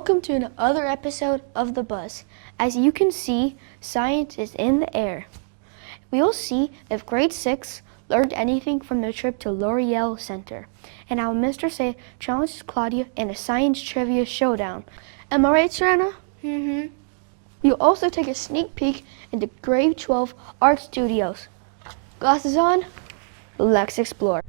Welcome to another episode of The Buzz. As you can see, science is in the air. We will see if grade 6 learned anything from their trip to L'Oreal Center, and how Mr. Say challenged Claudia in a science trivia showdown. Am I right, Serena? Mm-hmm. You'll also take a sneak peek into grade 12 art studios. Glasses on? Let's explore.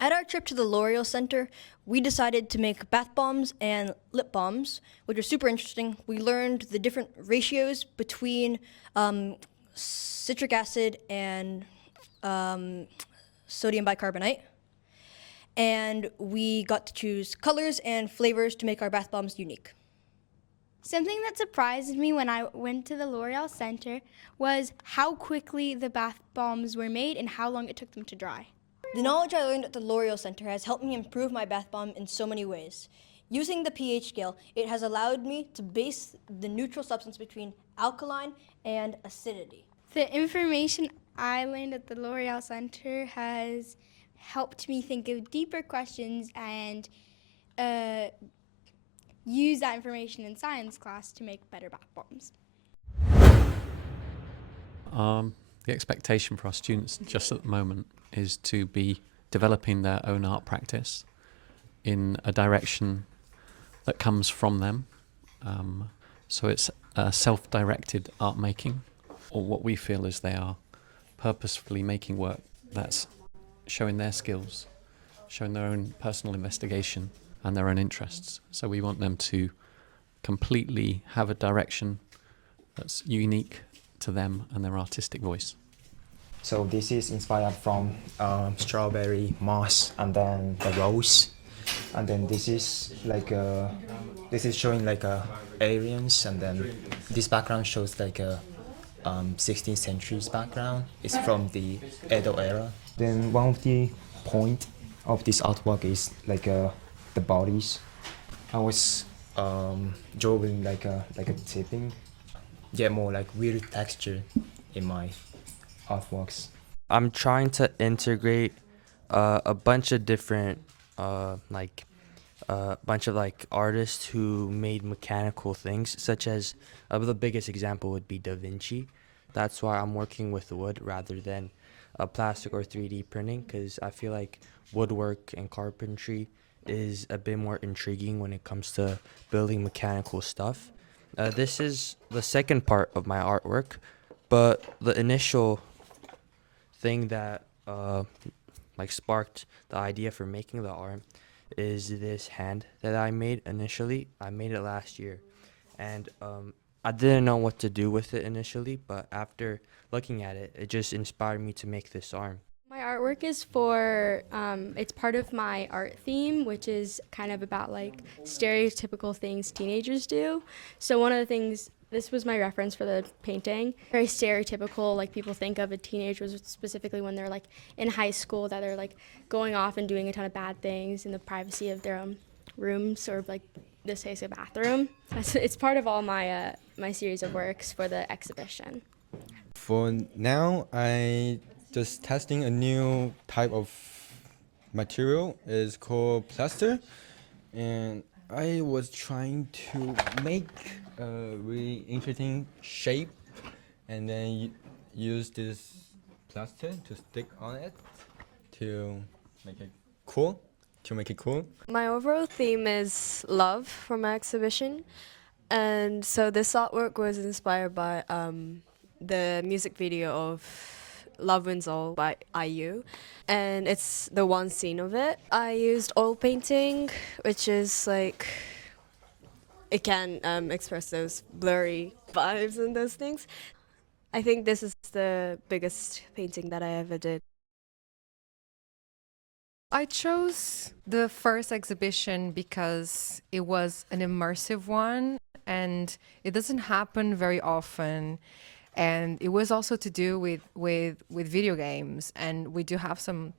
At our trip to the L'Oreal Center, we decided to make bath bombs and lip balms, which are super interesting. We learned the different ratios between citric acid and sodium bicarbonate. And we got to choose colors and flavors to make our bath bombs unique. Something that surprised me when I went to the L'Oreal Center was how quickly the bath bombs were made and how long it took them to dry. The knowledge I learned at the L'Oreal Center has helped me improve my bath bomb in so many ways. Using the pH scale, it has allowed me to base the neutral substance between alkaline and acidity. The information I learned at the L'Oreal Center has helped me think of deeper questions and use that information in science class to make better bath bombs. The expectation for our students just at the moment is to be developing their own art practice in a direction that comes from them. So it's self-directed art making, or what we feel is they are purposefully making work that's showing their skills, showing their own personal investigation and their own interests. So we want them to completely have a direction that's unique to them and their artistic voice. So this is inspired from strawberry moss and then the rose, and then this is showing like aliens, and then this background shows like a 16th century's background. It's from the Edo era. Then one of the point of this artwork is like the bodies. I was drawing like a tipping, more like weird texture in my artworks. I'm trying to integrate a bunch of different bunch of artists who made mechanical things, such as the biggest example would be Da Vinci. That's why I'm working with wood rather than plastic or 3D printing, because I feel like woodwork and carpentry is a bit more intriguing when it comes to building mechanical stuff. This is the second part of my artwork, but the initial thing that sparked the idea for making the art is this hand that I made initially. I made it last year, and I didn't know what to do with it initially, but after looking at it, it just inspired me to make this arm. My artwork is for, it's part of my art theme, which is kind of about stereotypical things teenagers do. So one of the things, this was my reference for the painting, very stereotypical, people think of a teenager, specifically when they're in high school, that they're going off and doing a ton of bad things in the privacy of their own rooms, or this case, a bathroom. It's part of all my my series of works for the exhibition. For now, I just testing a new type of material. It's called plaster, and I was trying to make a really interesting shape, and then use this plaster to stick on it to make it cool. My overall theme is love for my exhibition, and so this artwork was inspired by the music video of Love Wins All by IU, and it's the one scene of it. I used oil painting, which is it can express those blurry vibes and those things. I think this is the biggest painting that I ever did. I chose the first exhibition because it was an immersive one, and it doesn't happen very often. And it was also to do with video games, and we do have some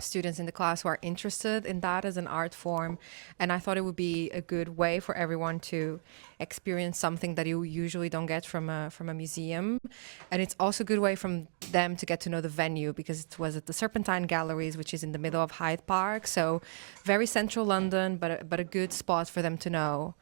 students in the class who are interested in that as an art form, and I thought it would be a good way for everyone to experience something that you usually don't get from a museum. And it's also a good way from them to get to know the venue, because it was at the Serpentine Galleries, which is in the middle of Hyde Park, so very central London, but a good spot for them to know.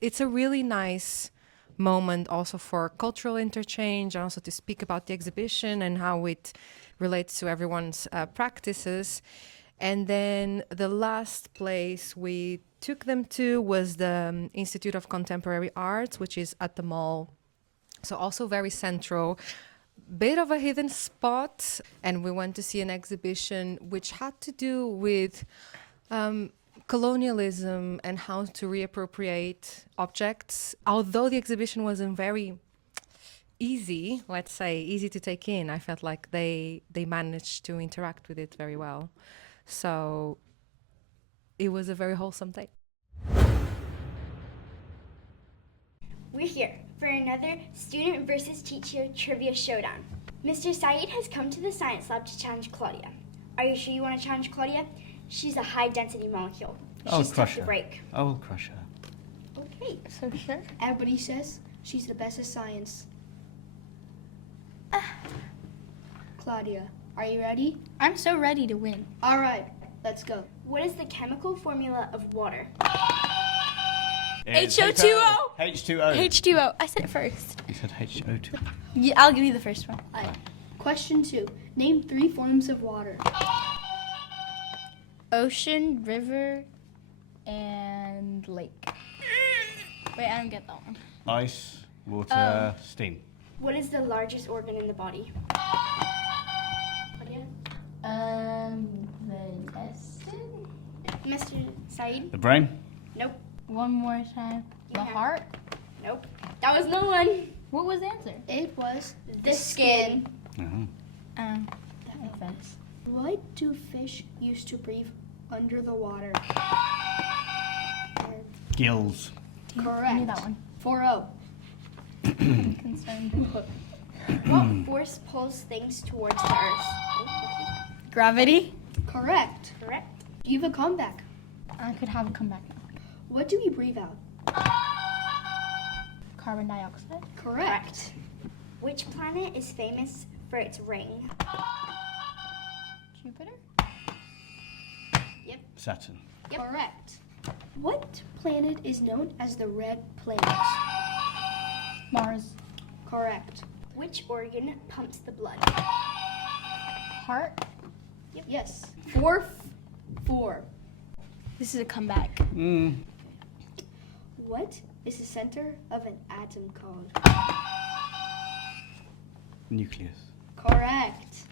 It's a really nice moment also for cultural interchange, and also to speak about the exhibition and how it relates to everyone's practices. And then the last place we took them to was the Institute of Contemporary Arts, which is at the mall. So also very central, bit of a hidden spot. And we went to see an exhibition which had to do with colonialism and how to reappropriate objects. Although the exhibition wasn't very easy, let's say, easy to take in, I felt like they managed to interact with it very well. So it was a very wholesome day. We're here for another student versus teacher trivia showdown. Mr. Saeed has come to the science lab to challenge Claudia. Are you sure you want to challenge Claudia? She's a high density molecule. She's tough to break. I will crush her. Okay. So sure? Everybody says she's the best at science. Claudia, are you ready? I'm so ready to win. All right, let's go. What is the chemical formula of water? H2O. H2O. H2O. I said it first. You said H2O. Yeah, I'll give you the first one. All right. Question 2. Name 3 forms of water. Ocean, river, and lake. Wait, I don't get that one. Ice, water, steam. What is the largest organ in the body? Claudia? The intestine. Mr. Saeed? The brain. Nope. One more time. The heart. Nope. That was no one. What was the answer? It was The skin. That makes sense. what do fish use to breathe under the water? Gills. Correct. I knew that one. 4-0. I'm concerned. What force pulls things towards the earth? Gravity. Correct. Correct. Do you have a comeback? I could have a comeback now. What do we breathe out? Carbon dioxide. Correct. Which planet is famous for its ring? Jupiter. Saturn. Yep. Correct. What planet is known as the red planet? Mars. Correct. Which organ pumps the blood? Heart. Yes. 4-4. This is a comeback. What is the center of an atom called? Nucleus. Correct.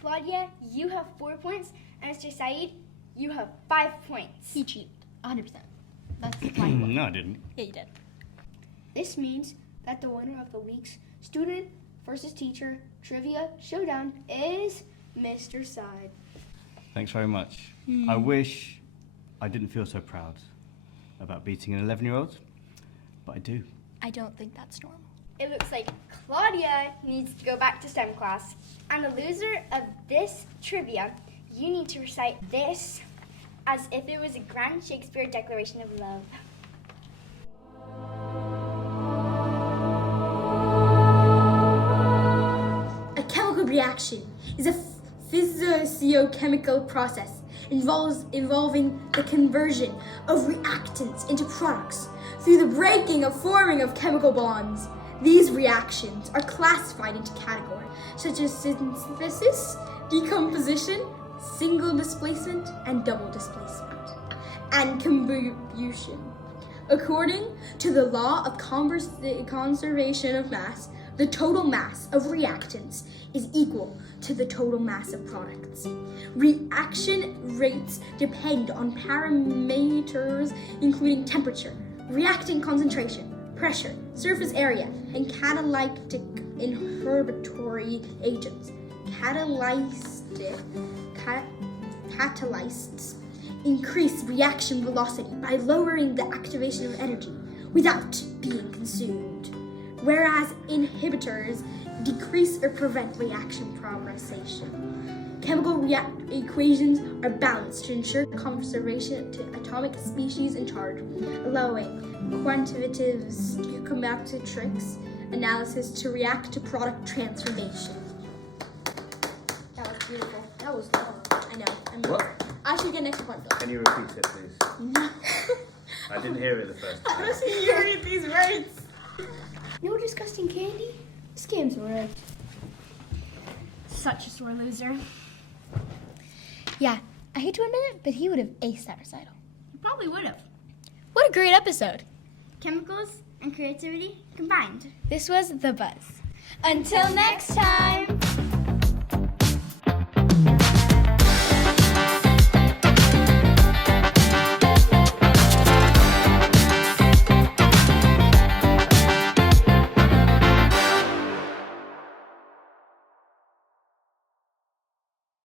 Claudia, you have 4 points, and Mr. Saeed, you have 5 points. He cheated. 100%. That's why he won. No, I didn't. Yeah, you did. This means that the winner of the week's student versus teacher trivia showdown is Mr. Side. Thanks very much. I wish I didn't feel so proud about beating an 11-year-old, but I do. I don't think that's normal. It looks like Claudia needs to go back to STEM class. And the loser of this trivia, you need to recite this as if it was a grand Shakespeare declaration of love. A chemical reaction is a physiochemical process involving the conversion of reactants into products through the breaking or forming of chemical bonds. These reactions are classified into categories such as synthesis, decomposition, single displacement, and double displacement, and combustion. According to the law of conservation of mass, the total mass of reactants is equal to the total mass of products. Reaction rates depend on parameters including temperature, reactant concentration, pressure, surface area, and catalytic inhibitory agents. Catalysts increase reaction velocity by lowering the activation of energy without being consumed, whereas inhibitors decrease or prevent reaction progression. chemical equations are balanced to ensure conservation to atomic species in charge, allowing quantitatives, combinatorics analysis to react to product transformation. That was beautiful. That was long. I know. What? I should get next point though. Can you repeat it, please? No. I didn't hear it the first time. How does he read these words? No disgusting candy? This game's rigged. Such a sore loser. Yeah, I hate to admit it, but he would have aced that recital. You probably would have. What a great episode. Chemicals and creativity combined. This was The Buzz. Until next time!